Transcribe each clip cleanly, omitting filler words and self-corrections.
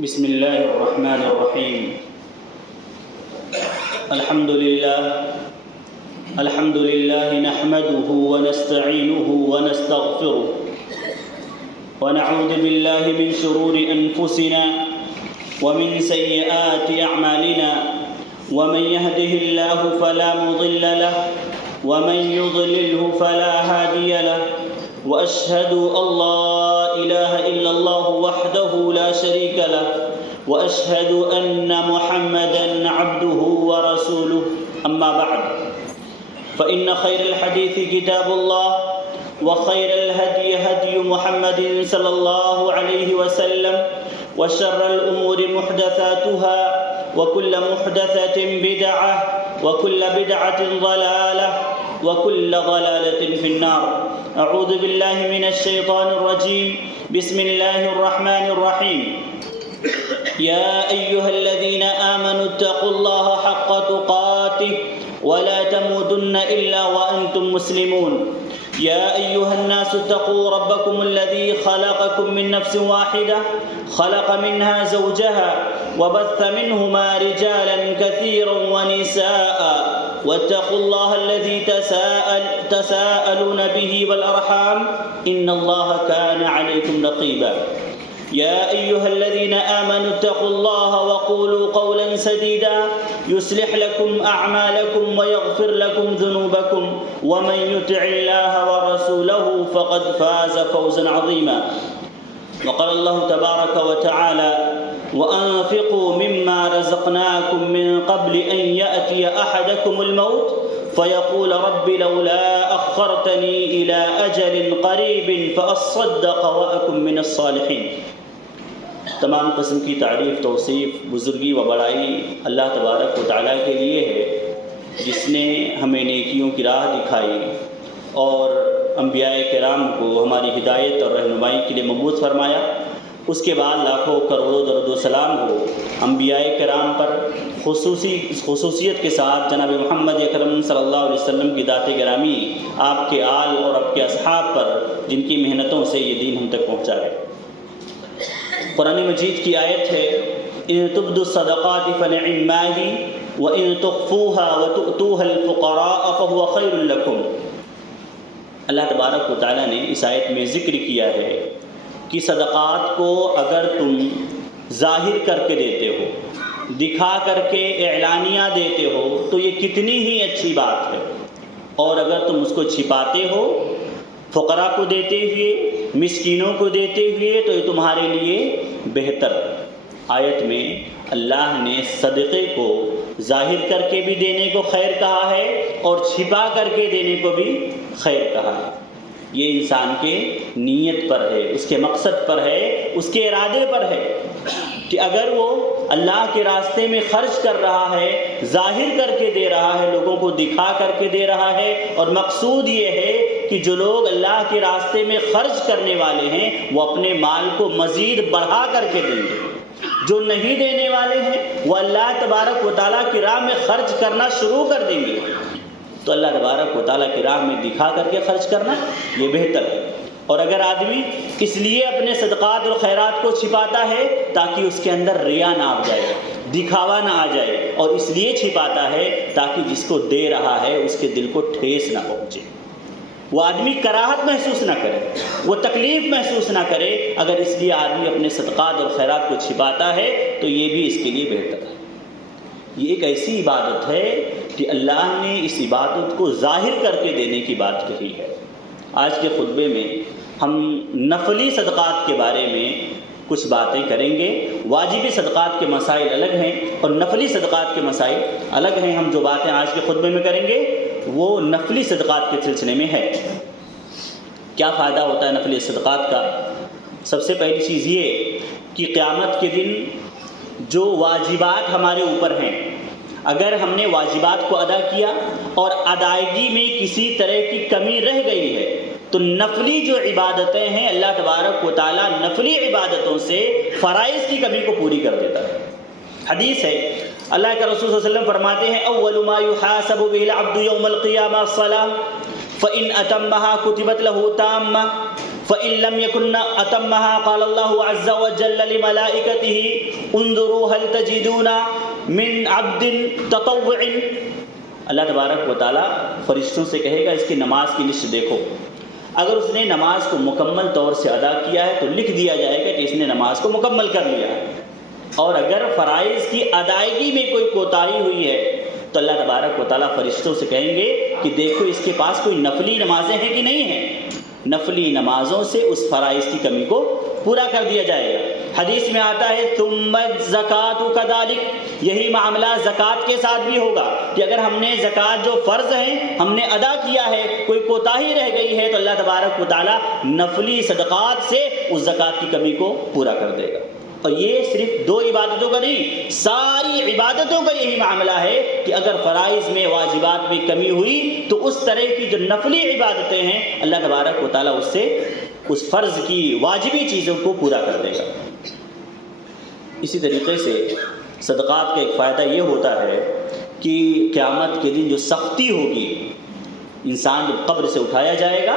بسم الله الرحمن الرحيم. الحمد لله نحمده ونستعينه ونستغفره ونعوذ بالله من شرور أنفسنا ومن سيئات أعمالنا، ومن يهده الله فلا مضل له ومن يضلله فلا هادي له، وأشهد أن لا إله إلا الله وحده لا شريك له، وأشهد أن محمدًا عبده ورسوله. أما بعد، فإن خير الحديث كتاب الله، وخير الهدي هدي محمد صلى الله عليه وسلم، وشر الأمور محدثاتها، وكل محدثة بدعة، وكل بدعة ضلالة، وكل ضلالة في النار. أعوذ بالله من الشيطان الرجيم. بسم الله الرحمن الرحيم. يا أيها الذين آمنوا اتقوا الله حق تقاته ولا تموتن إلا وأنتم مسلمون. يا أيها الناس اتقوا ربكم الذي خلقكم من نفس واحدة، خلق منها زوجها، وبث منهما رجالا كثيرا ونساء، واتقوا الله الذي تساءلون به والأرحام، إن الله كان عليكم رقيبا. يا أيها الذين آمنوا اتقوا الله وقولوا قولا سديدا يصلح لكم أعمالكم ويغفر لكم ذنوبكم، ومن يطع الله ورسوله فقد فاز فوزا عظيما. وقال الله تبارك وتعالى: وأنفقوا مما رزقناكم من قبل أن يأتي أحدكم الموت فيقول رب لولا أخرتني إلى أجل قريب فأصدق وأكن من الصالحين. تمام قسم کی تعریف، توصیف، بزرگی و بڑائی اللہ تبارک و تعالیٰ کے لیے ہے، جس نے ہمیں نیکیوں کی راہ دکھائی اور انبیاء کرام کو ہماری ہدایت اور رہنمائی کے لیے مبعوث فرمایا. اس کے بعد لاکھوں کروڑوں درود و سلام ہو انبیاء کرام پر، خصوصیت کے ساتھ جناب محمد اکرم صلی اللہ علیہ وسلم کی ذات گرامی، آپ کے آل اور آپ کے اصحاب پر، جن کی محنتوں سے یہ دین ہم تک پہنچا ہے. قرآن مجید کی آیت ہے: ان تبدوا الصدقات فنعما ہی وان تخفوها وتؤتوها الفقراء فهو خیر لکم. اللہ تبارک و تعالیٰ نے اس آیت میں ذکر کیا ہے کہ صدقات کو اگر تم ظاہر کر کے دیتے ہو، دکھا کر کے اعلانیہ دیتے ہو، تو یہ کتنی ہی اچھی بات ہے، اور اگر تم اس کو چھپاتے ہو، فقراء کو دیتے ہوئے، مسکینوں کو دیتے ہوئے، تو یہ تمہارے لیے بہتر. آیت میں اللہ نے صدقے کو ظاہر کر کے بھی دینے کو خیر کہا ہے اور چھپا کر کے دینے کو بھی خیر کہا ہے. یہ انسان کے نیت پر ہے، اس کے مقصد پر ہے، اس کے ارادے پر ہے کہ اگر وہ اللہ کے راستے میں خرچ کر رہا ہے، ظاہر کر کے دے رہا ہے، لوگوں کو دکھا کر کے دے رہا ہے، اور مقصود یہ ہے کہ جو لوگ اللہ کے راستے میں خرچ کرنے والے ہیں وہ اپنے مال کو مزید بڑھا کر کے دیں گے. جو نہیں دینے والے ہیں وہ اللہ تبارک و تعالیٰ کی راہ میں خرچ کرنا شروع کر دیں گے. تو اللہ تبارک و تعالیٰ کی راہ میں دکھا کر کے خرچ کرنا یہ بہتر ہے. اور اگر آدمی اس لیے اپنے صدقات اور خیرات کو چھپاتا ہے تاکہ اس کے اندر ریا نہ آ جائے، دکھاوا نہ آ جائے، اور اس لیے چھپاتا ہے تاکہ جس کو دے رہا ہے اس کے دل کو ٹھیس نہ پہنچے، وہ آدمی کراہت محسوس نہ کرے، وہ تکلیف محسوس نہ کرے. اگر اس لیے آدمی اپنے صدقات اور خیرات کو چھپاتا ہے تو یہ بھی اس کے لیے بہتر ہے. یہ ایک ایسی عبادت ہے کہ اللہ نے اس عبادت کو ظاہر کر کے دینے کی بات کہی ہے. آج کے خطبے میں ہم نفلی صدقات کے بارے میں کچھ باتیں کریں گے. واجبی صدقات کے مسائل الگ ہیں اور نفلی صدقات کے مسائل الگ ہیں. ہم جو باتیں آج کے خطبے میں کریں گے وہ نفلی صدقات کے سلسلے میں ہے. کیا فائدہ ہوتا ہے نفلی صدقات کا؟ سب سے پہلی چیز یہ کہ قیامت کے دن جو واجبات ہمارے اوپر ہیں، اگر ہم نے واجبات کو ادا کیا اور ادائیگی میں کسی طرح کی کمی رہ گئی ہے تو نفلی جو عبادتیں ہیں اللہ تبارک و تعالیٰ نفلی عبادتوں سے فرائض کی کمی کو پوری کر دیتا ہے. حدیث ہے، اللہ کے رسول صلی اللہ علیہ وسلم فرماتے ہیں: اول ما يحاسب به العبد يوم القيامة الصلاة فإن أتمها كتبت له تامة فإن لم يكن أتمها قال الله عز وجل لملائكته انظروا هل تجدون من عبد تطوع. اللہ تبارک و تعالیٰ فرشتوں سے کہے گا اس کی نماز کی لسٹ دیکھو، اگر اس نے نماز کو مکمل طور سے ادا کیا ہے تو لکھ دیا جائے گا کہ اس نے نماز کو مکمل کر لیا ہے، اور اگر فرائض کی ادائیگی میں کوئی کوتاہی ہوئی ہے تو اللہ تبارک و تعالیٰ فرشتوں سے کہیں گے کہ دیکھو اس کے پاس کوئی نفلی نمازیں ہیں کہ نہیں ہیں، نفلی نمازوں سے اس فرائض کی کمی کو پورا کر دیا جائے گا. حدیث میں آتا ہے ثم الزکوٰۃ کذالک، یہی معاملہ زکوٰۃ کے ساتھ بھی ہوگا کہ اگر ہم نے زکوٰۃ جو فرض ہیں ہم نے ادا کیا ہے، کوئی کوتاہی رہ گئی ہے تو اللہ تبارک و تعالیٰ نفلی صدقات سے اس زکوٰۃ کی کمی کو پورا کر دے گا. اور یہ صرف 2 عبادتوں کا نہیں، ساری عبادتوں کا یہی معاملہ ہے کہ اگر فرائض میں واجبات میں کمی ہوئی تو اس طرح کی جو نفلی عبادتیں ہیں اللہ تبارک و تعالیٰ اس سے اس فرض کی واجبی چیزوں کو پورا کر دے گا. اسی طریقے سے صدقات کا ایک فائدہ یہ ہوتا ہے کہ قیامت کے دن جو سختی ہوگی، انسان جب قبر سے اٹھایا جائے گا،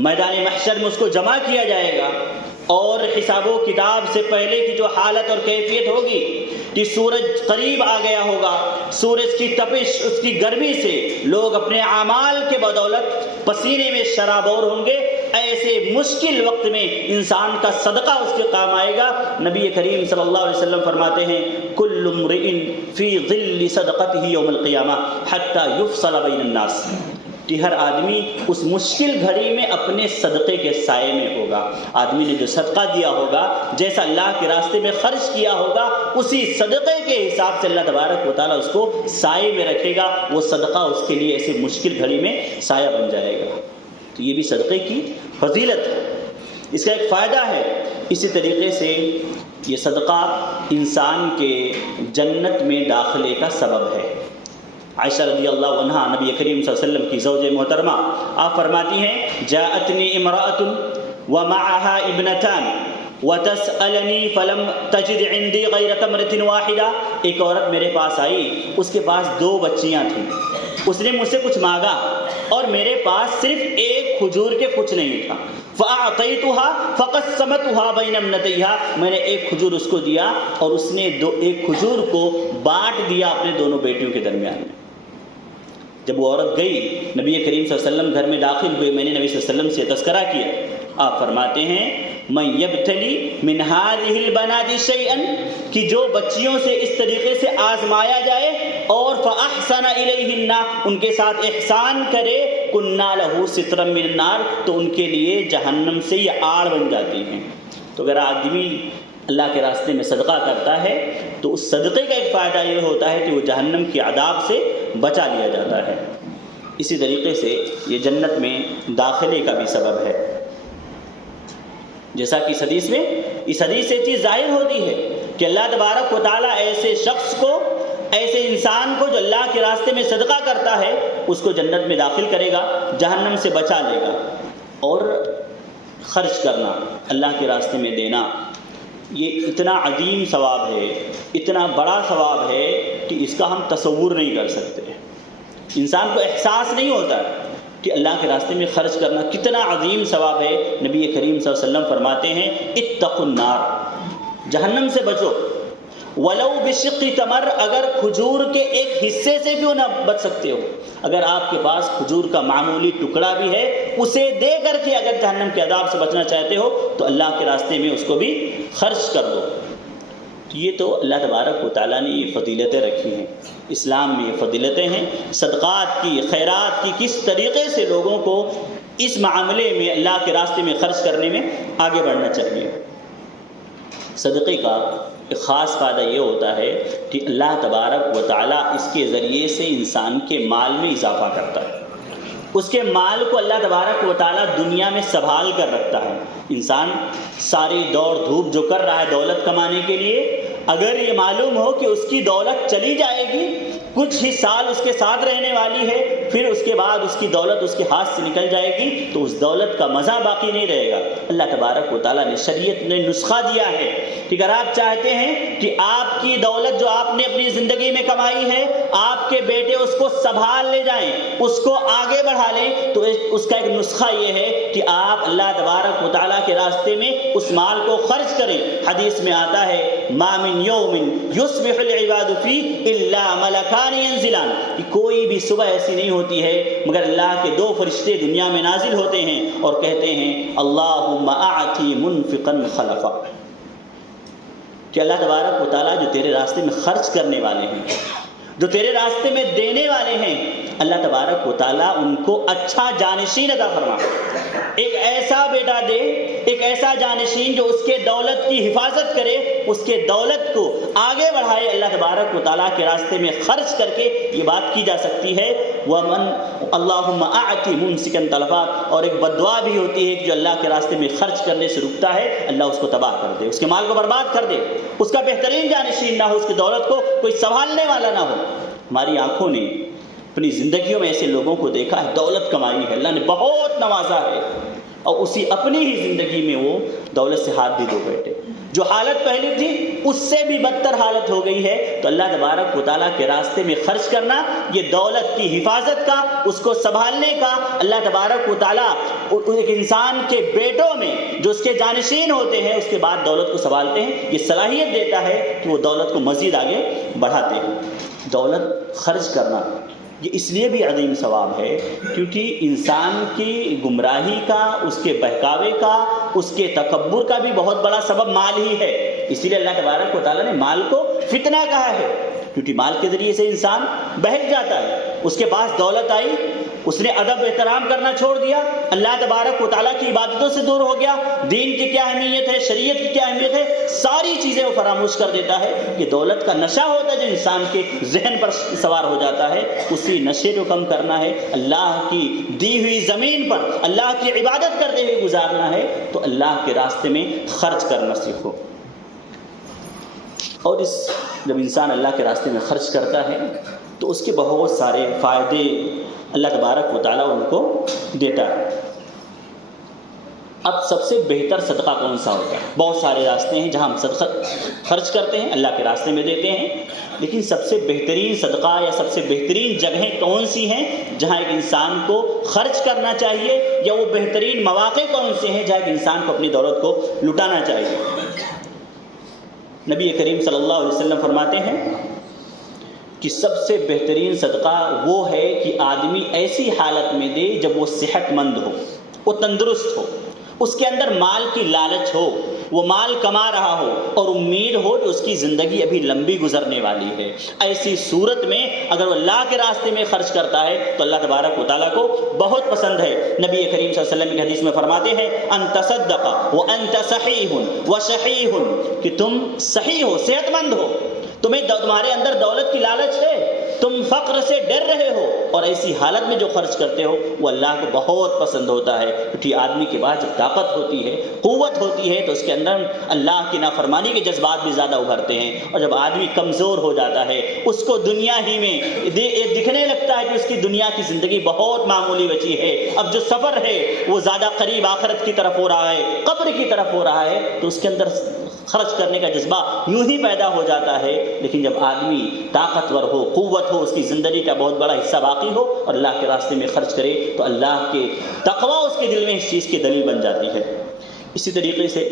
میدان محشر میں اس کو جمع کیا جائے گا، اور حساب و کتاب سے پہلے کی جو حالت اور کیفیت ہوگی کہ سورج قریب آ گیا ہوگا، سورج کی تپش، اس کی گرمی سے لوگ اپنے اعمال کے بدولت پسینے میں شرابور ہوں گے. ایسے مشکل وقت میں انسان کا صدقہ اس کے کام آئے گا. نبی کریم صلی اللہ علیہ وسلم فرماتے ہیں کل امرئ فی ظل صدقتہ یوم القیامہ حتی یفصل بین الناس، کہ ہر آدمی اس مشکل گھڑی میں اپنے صدقے کے سائے میں ہوگا. آدمی نے جو صدقہ دیا ہوگا، جیسا اللہ کے راستے میں خرچ کیا ہوگا، اسی صدقے کے حساب سے اللہ تبارک و تعالیٰ اس کو سائے میں رکھے گا. وہ صدقہ اس کے لیے ایسے مشکل گھڑی میں سایہ بن جائے گا. تو یہ بھی صدقے کی فضیلت ہے، اس کا ایک فائدہ ہے. اسی طریقے سے یہ صدقہ انسان کے جنت میں داخلے کا سبب ہے. عائشہ رضی اللہ عنہا نبی کریم صلی اللہ علیہ وسلم کی زوج محترمہ، آپ فرماتی ہیں جاءتنی امرأۃ ومعها ابنتان وتسألنی فلم تجد عندی غیر تمرۃ واحدہ. ایک عورت میرے پاس آئی، اس کے پاس 2 بچیاں تھیں، اس نے مجھ سے کچھ مانگا اور میرے پاس صرف ایک کھجور کے کچھ نہیں تھا. فأعطيتها فقسمتها بين ابنتيها، میں نے ایک کھجور اس کو دیا اور اس نے ایک کھجور کو بانٹ دیا اپنے دونوں بیٹیوں کے درمیان میں. جب وہ عورت گئی، نبی کریم صلی اللہ علیہ وسلم گھر میں داخل ہوئے، میں نے نبی صلی اللہ علیہ وسلم سے تذکرہ کیا. آپ فرماتے ہیں من یبتلی من هذه البنات شیئا، کہ جو بچیوں سے اس طریقے سے آزمایا جائے اور فاحسن الیہن، ان کے ساتھ احسان کرے، کنا لہ سترا من النار، تو ان کے لیے جہنم سے یہ آڑ بن جاتی ہیں. تو اگر آدمی اللہ کے راستے میں صدقہ کرتا ہے تو اس صدقے کا ایک فائدہ یہ ہوتا ہے کہ وہ جہنم کے عذاب سے بچا لیا جاتا ہے. اسی طریقے سے یہ جنت میں داخلے کا بھی سبب ہے. جیسا کہ اس حدیث سے چیز ظاہر ہوتی ہے کہ اللہ تبارک و تعالیٰ ایسے شخص کو، ایسے انسان کو جو اللہ کے راستے میں صدقہ کرتا ہے، اس کو جنت میں داخل کرے گا، جہنم سے بچا لے گا. اور خرچ کرنا، اللہ کے راستے میں دینا، یہ اتنا عظیم ثواب ہے، اتنا بڑا ثواب ہے کہ اس کا ہم تصور نہیں کر سکتے. انسان کو احساس نہیں ہوتا کہ اللہ کے راستے میں خرچ کرنا کتنا عظیم ثواب ہے. نبی کریم صلی اللہ علیہ وسلم فرماتے ہیں اتقوا النار، جہنم سے بچو، ولو بشق تمر، اگر کھجور کے ایک حصے سے کیوں نہ بچ سکتے ہو، اگر آپ کے پاس کھجور کا معمولی ٹکڑا بھی ہے، اسے دے کر کے اگر جہنم کے عذاب سے بچنا چاہتے ہو تو اللہ کے راستے میں اس کو بھی خرچ کر دو. یہ تو اللہ تبارک و تعالیٰ نے یہ فضیلتیں رکھی ہیں، اسلام میں یہ فضیلتیں ہیں. صدقات کی، خیرات کی کس طریقے سے لوگوں کو اس معاملے میں اللہ کے راستے میں خرچ کرنے میں آگے بڑھنا چاہیے. صدقے کا ایک خاص فائدہ یہ ہوتا ہے کہ اللہ تبارک و تعالیٰ اس کے ذریعے سے انسان کے مال میں اضافہ کرتا ہے. اس کے مال کو اللہ تبارک و تعالیٰ دنیا میں سنبھال کر رکھتا ہے. انسان ساری دوڑ دھوپ جو کر رہا ہے دولت کمانے کے لیے، اگر یہ معلوم ہو کہ اس کی دولت چلی جائے گی، کچھ ہی سال اس کے ساتھ رہنے والی ہے، پھر اس کے بعد اس کی دولت اس کے ہاتھ سے نکل جائے گی، تو اس دولت کا مزہ باقی نہیں رہے گا۔ اللہ تبارک و تعالیٰ نے شریعت نے نسخہ دیا ہے کہ اگر آپ چاہتے ہیں کہ آپ کی دولت جو آپ نے اپنی زندگی میں کمائی ہے، آپ کے بیٹے اس کو سنبھال لے جائیں، اس کو آگے بڑھا لیں، تو اس کا ایک نسخہ یہ ہے کہ آپ اللہ تبارک و تعالیٰ کے راستے میں اس مال کو خرچ کریں۔ حدیث میں آتا ہے ما من یوم یصبح العباد فیہ الا ملکان ینزلان، کہ کوئی بھی صبح ایسی نہیں ہوتی ہے مگر اللہ کے دو فرشتے دنیا میں نازل ہوتے ہیں اور کہتے ہیں اللہم اعطی منفقا خلفا، کہ اللہ تبارک و تعالیٰ جو تیرے راستے میں خرچ کرنے والے ہیں، جو تیرے راستے میں دینے والے ہیں، اللہ تبارک و تعالیٰ ان کو اچھا جانشین عطا فرما، ایک ایسا بیٹا دے، ایک ایسا جانشین جو اس کے دولت کی حفاظت کرے، اس کے دولت کو آگے بڑھائے۔ اللہ تبارک و تعالیٰ کے راستے میں خرچ کر کے یہ بات کی جا سکتی ہے۔ ومن اللہم اعطی ممسکا تلفا، اور ایک بددعا بھی ہوتی ہے کہ جو اللہ کے راستے میں خرچ کرنے سے رکتا ہے، اللہ اس کو تباہ کر دے، اس کے مال کو برباد کر دے، اس کا بہترین جانشین نہ ہو، اس کی دولت کو کوئی سنبھالنے والا نہ ہو۔ ہماری آنکھوں نے اپنی زندگیوں میں ایسے لوگوں کو دیکھا ہے، دولت کمائی ہے، اللہ نے بہت نوازا ہے، اور اسی اپنی ہی زندگی میں وہ دولت سے ہاتھ بھی دھو بیٹھے، جو حالت پہلی تھی اس سے بھی بدتر حالت ہو گئی ہے۔ تو اللہ تبارک و تعالیٰ کے راستے میں خرچ کرنا، یہ دولت کی حفاظت کا، اس کو سنبھالنے کا، اللہ تبارک و تعالیٰ ایک انسان کے بیٹوں میں جو اس کے جانشین ہوتے ہیں، اس کے بعد دولت کو سنبھالتے ہیں، یہ صلاحیت دیتا ہے کہ وہ دولت کو مزید آگے بڑھاتے ہیں۔ دولت خرچ کرنا یہ اس لیے بھی عظیم ثواب ہے کیونکہ انسان کی گمراہی کا، اس کے بہکاوے کا، اس کے تکبر کا بھی بہت بڑا سبب مال ہی ہے۔ اسی لیے اللہ تبارک و تعالیٰ نے مال کو فتنہ کہا ہے، کیونکہ مال کے ذریعے سے انسان بہک جاتا ہے۔ اس کے پاس دولت آئی، اس نے ادب احترام کرنا چھوڑ دیا، اللہ تبارک و تعالیٰ کی عبادتوں سے دور ہو گیا، دین کی کیا اہمیت ہے، شریعت کی کیا اہمیت ہے، ساری چیزیں وہ فراموش کر دیتا ہے۔ یہ دولت کا نشہ ہوتا ہے جو انسان کے ذہن پر سوار ہو جاتا ہے، اسی نشے کو کم کرنا ہے، اللہ کی دی ہوئی زمین پر اللہ کی عبادت کرتے ہوئے گزارنا ہے، تو اللہ کے راستے میں خرچ کرنا سیکھو۔ اور جب انسان اللہ کے راستے میں خرچ کرتا ہے تو اس کے بہت سارے فائدے اللہ تبارک و تعالیٰ ان کو دیتا ہے۔ اب سب سے بہتر صدقہ کون سا ہوتا ہے؟ بہت سارے راستے ہیں جہاں ہم صدقہ خرچ کرتے ہیں، اللہ کے راستے میں دیتے ہیں، لیکن سب سے بہترین صدقہ یا سب سے بہترین جگہیں کون سی ہیں جہاں ایک انسان کو خرچ کرنا چاہیے، یا وہ بہترین مواقع کون سے ہیں جہاں ایک انسان کو اپنی دولت کو لٹانا چاہیے؟ نبی کریم صلی اللہ علیہ وسلم فرماتے ہیں کہ سب سے بہترین صدقہ وہ ہے کہ آدمی ایسی حالت میں دے جب وہ صحت مند ہو، وہ تندرست ہو، اس کے اندر مال کی لالچ ہو، وہ مال کما رہا ہو اور امید ہو کہ اس کی زندگی ابھی لمبی گزرنے والی ہے۔ ایسی صورت میں اگر وہ اللہ کے راستے میں خرچ کرتا ہے تو اللہ تبارک و تعالیٰ کو بہت پسند ہے۔ نبی کریم صلی اللہ علیہ وسلم کی حدیث میں فرماتے ہیں ان تصدق وانت صحیح وشحیح، کہ تم صحیح ہو، صحت مند ہو، تمہارے اندر دولت کی لالچ ہے، تم فقر سے ڈر رہے ہو، اور ایسی حالت میں جو خرچ کرتے ہو وہ اللہ کو بہت پسند ہوتا ہے۔ کیونکہ آدمی کے پاس جب طاقت ہوتی ہے، قوت ہوتی ہے، تو اس کے اندر اللہ کی نافرمانی کے جذبات بھی زیادہ ابھرتے ہیں، اور جب آدمی کمزور ہو جاتا ہے، اس کو دنیا ہی میں دکھنے لگتا ہے کہ اس کی دنیا کی زندگی بہت معمولی بچی ہے، اب جو سفر ہے وہ زیادہ قریب آخرت کی طرف ہو رہا ہے، قبر کی طرف ہو رہا ہے، تو اس کے اندر خرچ کرنے کا جذبہ یوں ہی پیدا ہو جاتا ہے۔ لیکن جب آدمی طاقتور ہو، قوت ہو، اس کی زندگی کا بہت بڑا حصہ باقی ہو اور اللہ کے راستے میں خرچ کرے، تو اللہ کے تقویٰ اس کے دل میں اس چیز کی دلیل بن جاتی ہے۔ اسی طریقے سے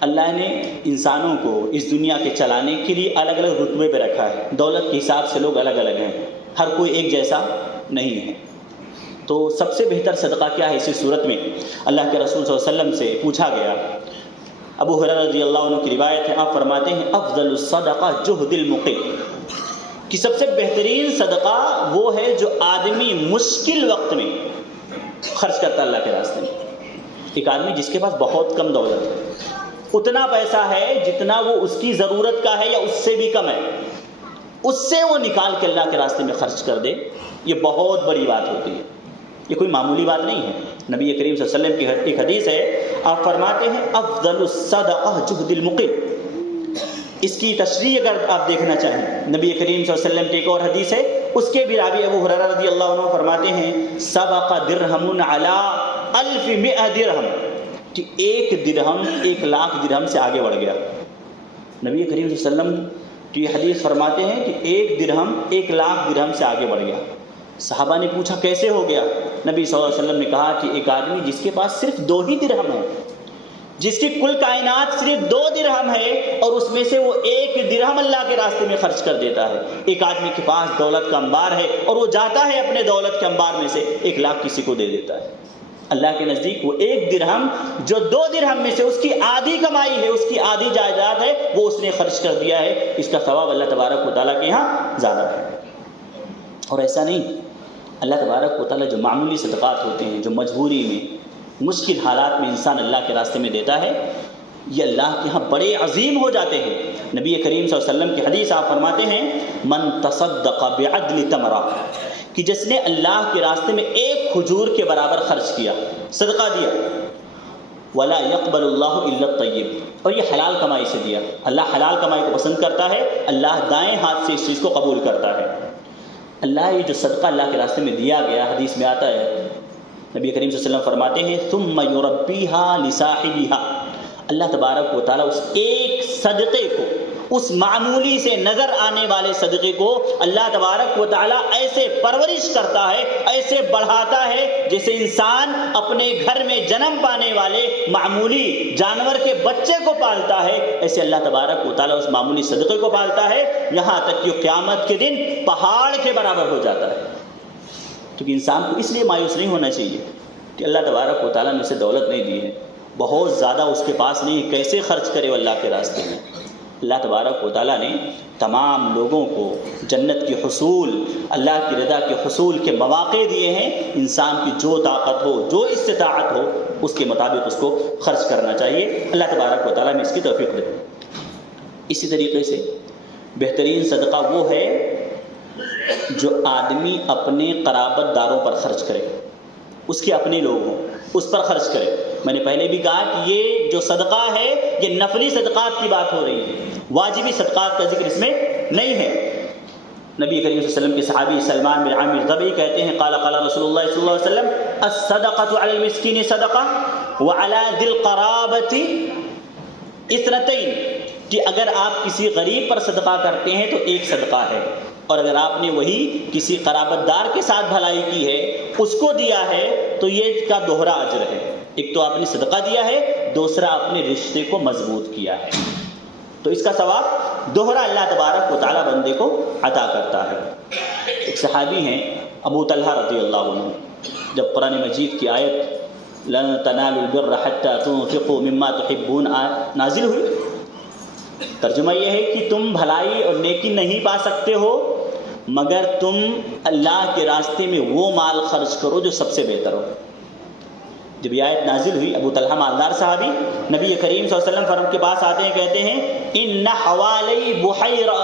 اللہ نے انسانوں کو اس دنیا کے چلانے کے لیے الگ الگ رتبے پہ رکھا ہے، دولت کے حساب سے لوگ الگ الگ ہیں، ہر کوئی ایک جیسا نہیں ہے۔ تو سب سے بہتر صدقہ کیا ہے؟ اسی صورت میں اللہ کے رسول صلی اللہ علیہ وسلم سے پوچھا گیا، ابو ہریرہ رضی اللہ عنہ کی روایت ہے، آپ فرماتے ہیں افضل الصدقہ جہد المقل، کہ سب سے بہترین صدقہ وہ ہے جو آدمی مشکل وقت میں خرچ کرتا ہے اللہ کے راستے میں۔ ایک آدمی جس کے پاس بہت کم دولت ہے، اتنا پیسہ ہے جتنا وہ اس کی ضرورت کا ہے یا اس سے بھی کم ہے، اس سے وہ نکال کے اللہ کے راستے میں خرچ کر دے، یہ بہت بڑی بات ہوتی ہے، یہ کوئی معمولی بات نہیں ہے۔ نبی کریم صلی اللہ علیہ وسلم کی ایک حدیث ہے، آپ فرماتے ہیں افضل الصدقہ جہد المقل، اس کی تشریح اگر آپ دیکھنا چاہیں، نبی کریم صلی اللہ علیہ وسلم کی ایک اور حدیث ہے، اس کے بھی راوی ابو ہریرہ رضی اللہ عنہ فرماتے ہیں سبق درہم علی 1100 درہم، کہ ایک درہم 1,00,000 درہم سے آگے بڑھ گیا۔ نبی کریم صلی اللہ علیہ وسلم کی یہ حدیث فرماتے ہیں کہ ایک درہم 1,00,000 درہم سے آگے بڑھ گیا۔ صحابہ نے پوچھا کیسے ہو گیا؟ نبی صلی اللہ علیہ وسلم نے کہا کہ ایک آدمی جس کے پاس صرف 2 ہی درہم ہے، جس کی کل کائنات صرف 2 درہم ہے، اور اس میں سے وہ 1 درہم اللہ کے راستے میں خرچ کر دیتا ہے۔ ایک آدمی کے پاس دولت کا انبار ہے اور وہ جاتا ہے اپنے دولت کے انبار میں سے 1,00,000 کسی کو دے دیتا ہے، اللہ کے نزدیک وہ 1 درہم جو 2 درہم میں سے اس کی آدھی کمائی ہے، اس کی آدھی جائیداد ہے، وہ اس نے خرچ کر دیا ہے، اس کا ثواب اللہ تبارک و تعالیٰ کے یہاں زیادہ ہے۔ اور ایسا نہیں، اللہ تبارک و تعالیٰ جو معمولی صدقات ہوتے ہیں، جو مجبوری میں مشکل حالات میں انسان اللہ کے راستے میں دیتا ہے، یہ اللہ کے ہاں بڑے عظیم ہو جاتے ہیں۔ نبی کریم صلی اللہ علیہ وسلم کی حدیث آپ فرماتے ہیں من تصدق بعدل تمرہ، کہ جس نے اللہ کے راستے میں 1 کھجور کے برابر خرچ کیا، صدقہ دیا، ولا يقبل اللہ الا الطیب، اور یہ حلال کمائی سے دیا، اللہ حلال کمائی کو پسند کرتا ہے، اللہ دائیں ہاتھ سے اس چیز کو قبول کرتا ہے۔ اللہ یہ جو صدقہ اللہ کے راستے میں دیا گیا، حدیث میں آتا ہے، نبی کریم صلی اللہ علیہ وسلم فرماتے ہیں ثم یربیہا لصاحبہا، اللہ تبارک و تعالیٰ اس ایک صدقے کو، اس معمولی سے نظر آنے والے صدقے کو اللہ تبارک و تعالیٰ ایسے پرورش کرتا ہے، ایسے بڑھاتا ہے، جیسے انسان اپنے گھر میں جنم پانے والے معمولی جانور کے بچے کو پالتا ہے، ایسے اللہ تبارک و تعالیٰ اس معمولی صدقے کو پالتا ہے، یہاں تک کہ قیامت کے دن پہاڑ کے برابر ہو جاتا ہے۔ کیونکہ انسان کو اس لیے مایوس نہیں ہونا چاہیے کہ اللہ تبارک و تعالیٰ نے اسے دولت نہیں دی ہے، بہت زیادہ اس کے پاس نہیں، کیسے خرچ کرے وہ اللہ کے راستے میں۔ اللہ تبارک و تعالیٰ نے تمام لوگوں کو جنت کے حصول، اللہ کی رضا کے حصول کے مواقع دیے ہیں، انسان کی جو طاقت ہو، جو استطاعت ہو، اس کے مطابق اس کو خرچ کرنا چاہیے۔ اللہ تبارک و تعالیٰ نے اس کی توفیق دے۔ اسی طریقے سے بہترین صدقہ وہ ہے جو آدمی اپنے قرابت داروں پر خرچ کرے، اس کے اپنے لوگ ہوں، اس پر خرچ کرے۔ میں نے پہلے بھی کہا کہ یہ جو صدقہ ہے یہ نفلی صدقات کی بات ہو رہی ہے، واجبی صدقات کا ذکر اس میں نہیں ہے۔ نبی کریم صلی اللہ علیہ وسلم کے صحابی سلمان بن عامر الضبعی کہتے ہیں قال قال رسول اللہ صلی اللہ علیہ وسلم الصدقۃ علی المسکین صدقہ وعلی ذی القرابۃ اثنتین، کہ اگر آپ کسی غریب پر صدقہ کرتے ہیں تو ایک صدقہ ہے، اور اگر آپ نے وہی کسی قرابت دار کے ساتھ بھلائی کی ہے، اس کو دیا ہے، تو یہ کا دوہرا اجر ہے۔ ایک تو آپ نے صدقہ دیا ہے، دوسرا اپنے رشتے کو مضبوط کیا ہے، تو اس کا ثواب دوہرا اللہ تبارک و تعالیٰ بندے کو عطا کرتا ہے۔ ایک صحابی ہیں ابو طلحہ رضی اللہ عنہ، جب قرآن مجید کی آیت لن تنالوا البر حتى تنفقوا مما تحبون نازل ہوئی، ترجمہ یہ ہے کہ تم بھلائی اور نیکی نہیں پا سکتے ہو مگر تم اللہ کے راستے میں وہ مال خرچ کرو جو سب سے بہتر ہو۔ جب یہ آیت نازل ہوئی، ابو طلحہ مالدار صحابی نبی کریم صلی اللہ علیہ وسلم فرم کے پاس آتے ہیں، کہتے ہیں ان حوالی بحیرہ،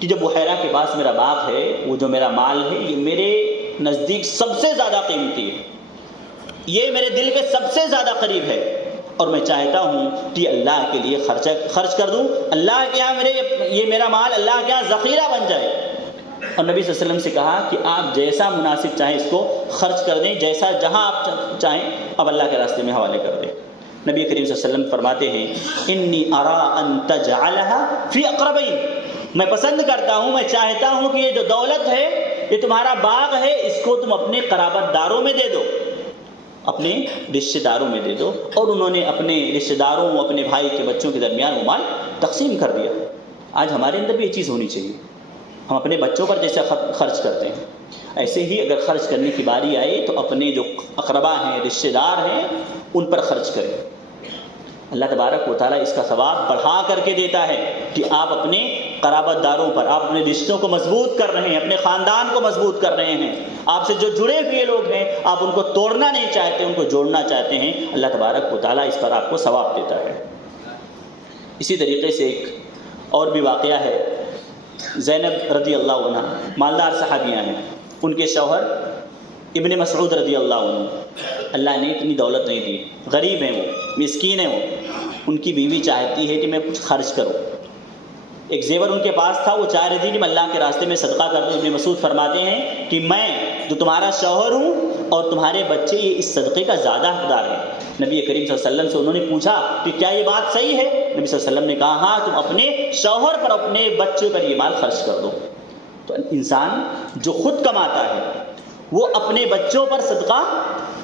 کہ جو بحیرہ کے پاس میرا باغ ہے، وہ جو میرا مال ہے، یہ میرے نزدیک سب سے زیادہ قیمتی ہے، یہ میرے دل کے سب سے زیادہ قریب ہے، اور میں چاہتا ہوں کہ اللہ کے لیے خرچ کر دوں، اللہ کے یہاں یہ میرا مال اللہ کے یہاں ذخیرہ بن جائے۔ اور نبی صلی اللہ علیہ وسلم سے کہا کہ آپ جیسا مناسب چاہیں اس کو خرچ کر دیں، جیسا جہاں آپ چاہیں اب اللہ کے راستے میں حوالے کر دیں۔ نبی کریم صلی اللہ علیہ وسلم فرماتے ہیں انی ارا ان تجعلها فی اقربین، میں پسند کرتا ہوں، میں چاہتا ہوں کہ یہ جو دولت ہے، یہ تمہارا باغ ہے، اس کو تم اپنے قرابت داروں میں دے دو، اپنے رشتہ داروں میں دے دو۔ اور انہوں نے اپنے رشتہ داروں، اپنے بھائی کے بچوں کے درمیان وہ مال تقسیم کر دیا۔ آج ہمارے اندر بھی یہ چیز ہونی چاہیے، ہم اپنے بچوں پر جیسے خرچ کرتے ہیں، ایسے ہی اگر خرچ کرنے کی باری آئے تو اپنے جو اقربا ہیں، رشتہ دار ہیں، ان پر خرچ کریں۔ اللہ تبارک و تعالیٰ اس کا ثواب بڑھا کر کے دیتا ہے کہ آپ اپنے قرابت داروں پر، آپ اپنے رشتوں کو مضبوط کر رہے ہیں، اپنے خاندان کو مضبوط کر رہے ہیں، آپ سے جو جڑے ہوئے لوگ ہیں آپ ان کو توڑنا نہیں چاہتے، ان کو جوڑنا چاہتے ہیں، اللہ تبارک و تعالیٰ اس پر آپ کو ثواب دیتا ہے۔ اسی طریقے سے ایک اور بھی واقعہ ہے، زینب رضی اللہ عنہ مالدار صحابیاں ہیں، ان کے شوہر ابن مسعود رضی اللہ عنہ، اللہ نے اتنی دولت نہیں دی، غریب ہیں وہ، مسکین ہیں وہ، ان کی بیوی چاہتی ہے کہ میں کچھ خرچ کروں، ایک زیور ان کے پاس تھا، وہ چاہ رہی تھی کہ میں اللہ کے راستے میں صدقہ کر دوں۔ ابن مسعود فرماتے ہیں کہ میں جو تمہارا شوہر ہوں اور تمہارے بچے یہ اس صدقے کا زیادہ حقدار ہے۔ نبی کریم صلی اللہ علیہ وسلم سے انہوں نے پوچھا کہ کیا یہ بات صحیح ہے؟ نبی صلی اللہ علیہ وسلم نے کہا ہاں، تم اپنے شوہر پر، اپنے بچے پر یہ مال خرچ کر دو۔ تو انسان جو خود کماتا ہے وہ اپنے بچوں پر صدقہ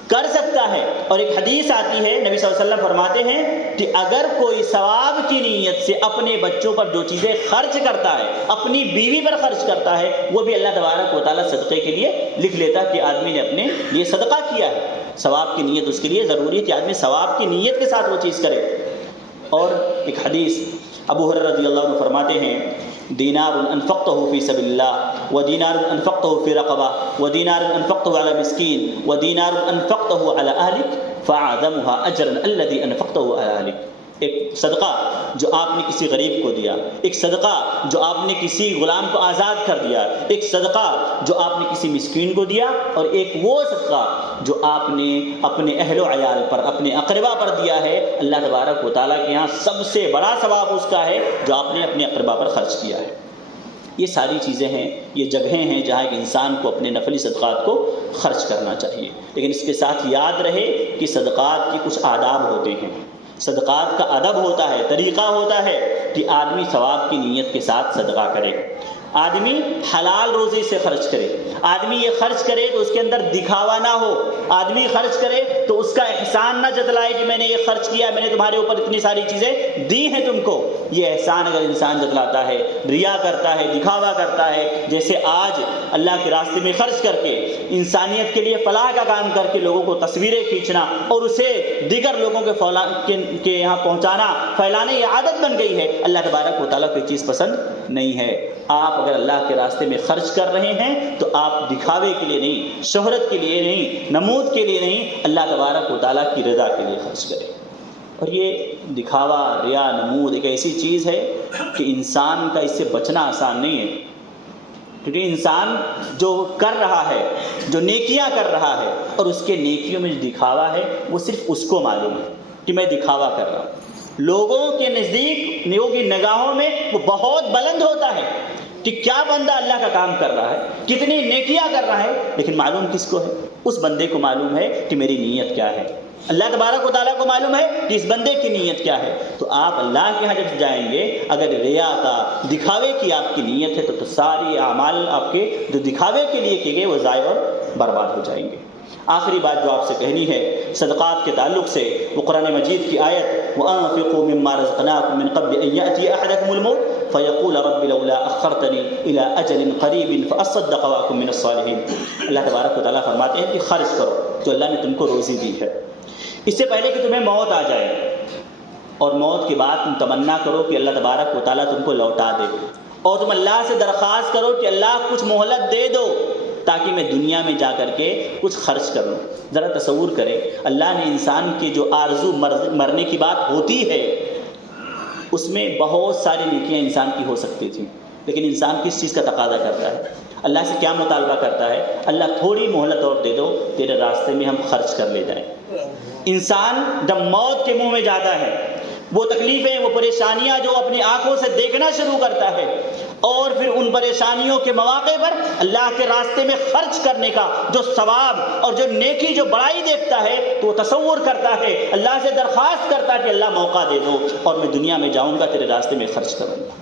کر سکتا ہے۔ اور ایک حدیث آتی ہے، نبی صلی اللہ علیہ وسلم فرماتے ہیں کہ اگر کوئی ثواب کی نیت سے اپنے بچوں پر جو چیزیں خرچ کرتا ہے، اپنی بیوی پر خرچ کرتا ہے، وہ بھی اللہ تبارک و تعالیٰ صدقے کے لیے لکھ لیتا ہے کہ آدمی نے اپنے لیے صدقہ کیا ہے۔ ثواب کی نیت اس کے لیے ضروری ہے کہ آدمی ثواب کی نیت کے ساتھ وہ چیز کرے۔ اور ایک حدیث ابو ہریرہ رضی اللہ عنہ فرماتے ہیں دینار انفقته فی سبیل اللہ ودینار انفقته فی رقبہ ودینار انفقته علی مسکین ودینار انفقته علی اہلک فاعظمها اجرا الذی انفقته علی اہلک۔ ایک صدقہ جو آپ نے کسی غریب کو دیا، ایک صدقہ جو آپ نے کسی غلام کو آزاد کر دیا، ایک صدقہ جو آپ نے کسی مسکین کو دیا، اور ایک وہ صدقہ جو آپ نے اپنے اہل و عیال پر، اپنے اقربا پر دیا ہے، اللہ تبارک و تعالیٰ کے یہاں سب سے بڑا ثواب اس کا ہے جو آپ نے اپنے اقربا پر خرچ کیا ہے۔ یہ ساری چیزیں ہیں، یہ جگہیں ہیں جہاں ایک انسان کو اپنے نفلی صدقات کو خرچ کرنا چاہیے، لیکن اس کے ساتھ یاد رہے کہ صدقات کے کچھ آداب ہوتے ہیں۔ صدقات کا ادب ہوتا ہے، طریقہ ہوتا ہے کہ آدمی ثواب کی نیت کے ساتھ صدقہ کرے، آدمی حلال روزی سے خرچ کرے، آدمی یہ خرچ کرے تو اس کے اندر دکھاوا نہ ہو، آدمی خرچ کرے تو اس کا احسان نہ جتلائے کہ میں نے یہ خرچ کیا، میں نے تمہارے اوپر اتنی ساری چیزیں دی ہیں تم کو۔ یہ احسان اگر انسان جتلاتا ہے، ریا کرتا ہے، دکھاوا کرتا ہے، جیسے آج اللہ کے راستے میں خرچ کر کے، انسانیت کے لیے فلاح کا کام کر کے لوگوں کو تصویریں کھینچنا اور اسے دیگر لوگوں کے یہاں پہنچانا، پھیلانے، یہ عادت بن گئی ہے۔ اللہ تبارک و تعالیٰ کو یہ چیز پسند نہیں ہے۔ آپ اگر اللہ کے راستے میں خرچ کر رہے ہیں تو آپ دکھاوے کے لیے نہیں، شہرت کے لیے نہیں، نمود کے لیے نہیں، اللہ تبارک و تعالیٰ کی رضا کے لیے خرچ کریں۔ اور یہ دکھاوا، ریا، نمود ایک ایسی چیز ہے کہ انسان کا اس سے بچنا آسان نہیں ہے، کیونکہ انسان جو کر رہا ہے، جو نیکیاں کر رہا ہے، اور اس کے نیکیوں میں جو دکھاوا ہے وہ صرف اس کو معلوم ہے کہ میں دکھاوا کر رہا ہوں۔ لوگوں کے نزدیک، لوگوں کی نگاہوں میں وہ بہت بلند ہوتا ہے کہ کیا بندہ اللہ کا کام کر رہا ہے، کتنی نیکیاں کر رہا ہے، لیکن معلوم کس کو ہے؟ اس بندے کو معلوم ہے کہ میری نیت کیا ہے۔ اللہ تبارک و تعالیٰ کو معلوم ہے کہ اس بندے کی نیت کیا ہے۔ تو آپ اللہ کے یہاں جب جائیں گے، اگر ریا کا، دکھاوے کی آپ کی نیت ہے تو ساری اعمال آپ کے جو دکھاوے کے لیے کیے گئے وہ ضائع اور برباد ہو جائیں گے۔ آخری بات جو آپ سے کہنی ہے صدقات کے تعلق سے، وہ قرآن مجید کی آیت وَأَنفِقُوا مِمَّا رَزَقْنَاكُم مِّن قَبْلِ أَن يَأْتِيَ أَحَدَكُمُ الْمَوْتُ فَيَقُولَ رَبِّ لَوْلَا أَخَّرْتَنِي إِلَىٰ أَجَلٍ قَرِيبٍ فَأَصَّدَّقَ وَأَكُن مِّنَ الصَّالِحِينَ۔ اللہ تبارک و تعالیٰ فرماتے ہیں کہ خرچ کرو جو اللہ نے تم کو روزی دی ہے، اس سے پہلے کہ تمہیں موت آ جائے، اور موت کے بعد تم تمنا کرو کہ اللہ تبارک و تعالیٰ تم کو لوٹا دے، اور تم اللہ سے درخواست کرو کہ اللہ کچھ مہلت دے دو تاکہ میں دنیا میں جا کر کے کچھ خرچ کر لوں۔ ذرا تصور کریں، اللہ نے انسان کی جو آرزو مرنے کی بات ہوتی ہے اس میں بہت ساری نیکیاں انسان کی ہو سکتی تھیں، لیکن انسان کس چیز کا تقاضا کرتا ہے؟ اللہ سے کیا مطالبہ کرتا ہے؟ اللہ تھوڑی مہلت اور دے دو، تیرے راستے میں ہم خرچ کر لے جائیں۔ انسان جب موت کے منہ میں جاتا ہے، وہ تکلیفیں، وہ پریشانیاں جو اپنی آنکھوں سے دیکھنا شروع کرتا ہے، اور پھر ان پریشانیوں کے مواقع پر اللہ کے راستے میں خرچ کرنے کا جو ثواب اور جو نیکی، جو بڑائی دیکھتا ہے، تو وہ تصور کرتا ہے، اللہ سے درخواست کرتا ہے کہ اللہ موقع دے دو اور میں دنیا میں جاؤں گا، تیرے راستے میں خرچ کروں گا۔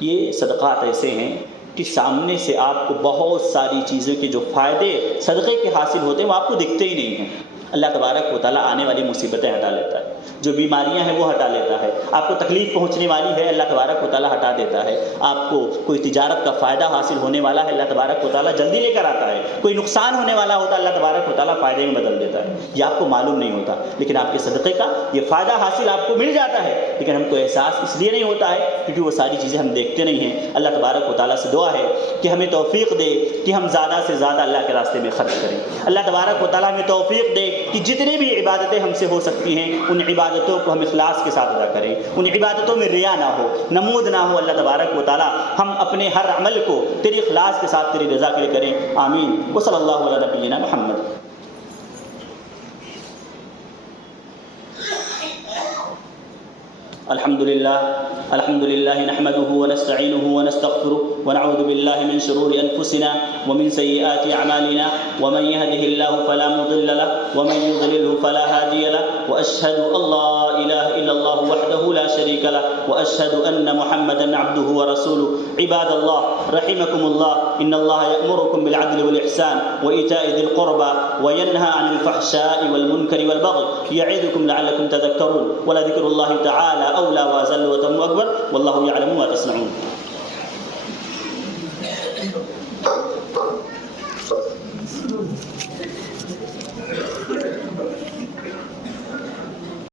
یہ صدقات ایسے ہیں کہ سامنے سے آپ کو بہت ساری چیزوں کے جو فائدے صدقے کے حاصل ہوتے ہیں وہ آپ کو دکھتے ہی نہیں ہیں۔ اللہ تبارک و تعالیٰ آنے والی مصیبتیں ہٹا لیتا ہے، جو بیماریاں ہیں وہ ہٹا لیتا ہے، آپ کو تکلیف پہنچنے والی ہے اللہ تبارک و تعالیٰ ہٹا دیتا ہے، آپ کو کوئی تجارت کا فائدہ حاصل ہونے والا ہے اللہ تبارک و تعالیٰ جلدی لے کر آتا ہے، کوئی نقصان ہونے والا ہوتا ہے اللہ تبارک و تعالیٰ فائدے میں بدل دیتا ہے۔ یہ آپ کو معلوم نہیں ہوتا، لیکن آپ کے صدقے کا یہ فائدہ حاصل آپ کو مل جاتا ہے، لیکن ہم کو احساس اس لیے نہیں ہوتا ہے کیونکہ وہ ساری چیزیں ہم دیکھتے نہیں ہیں۔ اللہ تبارک و تعالیٰ سے دعا ہے کہ ہمیں توفیق دے کہ ہم زیادہ سے زیادہ اللہ کے راستے میں خرچ کریں۔ اللہ تبارک و تعالیٰ ہمیں توفیق دے کہ جتنی بھی عبادتیں ہم سے ہو سکتی ہیں ان عبادتوں کو ہم اخلاص کے ساتھ ادا کریں، ان عبادتوں میں ریا نہ ہو، نمود نہ ہو۔ اللہ تبارک و تعالیٰ ہم اپنے ہر عمل کو تیری اخلاص کے ساتھ تیری رضا کے لیے کریں، آمین۔ وصلی اللہ علی نبینا محمد۔ الحمد لله نحمده ونستعينه ونستغفره ونعوذ بالله من شرور أنفسنا ومن سيئات أعمالنا ومن يهده الله فلا مضل له ومن يضلله فلا هادي له وأشهد أن لا إله إلا الله وحده لا شريك له وأشهد أن محمدا عبده ورسوله. عباد الله رحمكم الله، إن الله يأمركم بالعدل والإحسان وإيتاء ذي القربى وينهى عن الفحشاء والمنكر والبغي يعظكم لعلكم تذكرون. ولذكر الله تعالى أولى وأجل وأتم أكبر والله يعلم ما تصنعون.